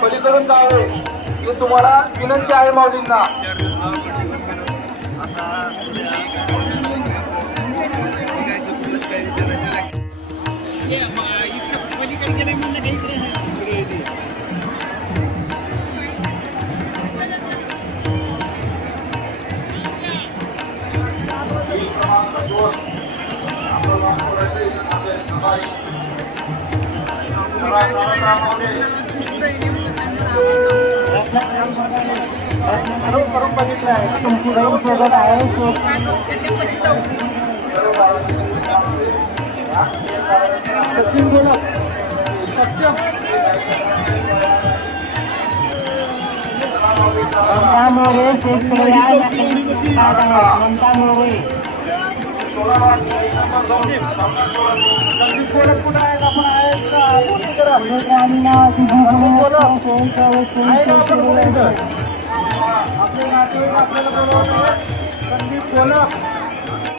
पलीकडून जावे मी तुम्हाला विनंती आहे माऊलींना Thank you. करून बघितलं आहे तुमची गरम सोबत आहे सचिन बोला सत्यम ममता मोरे शेतकऱ्या ममता मोरे संदीप बोलत कुठं आहेत आपण आपले नातेवाईक आपल्याला बोलवतात संदीप बोलत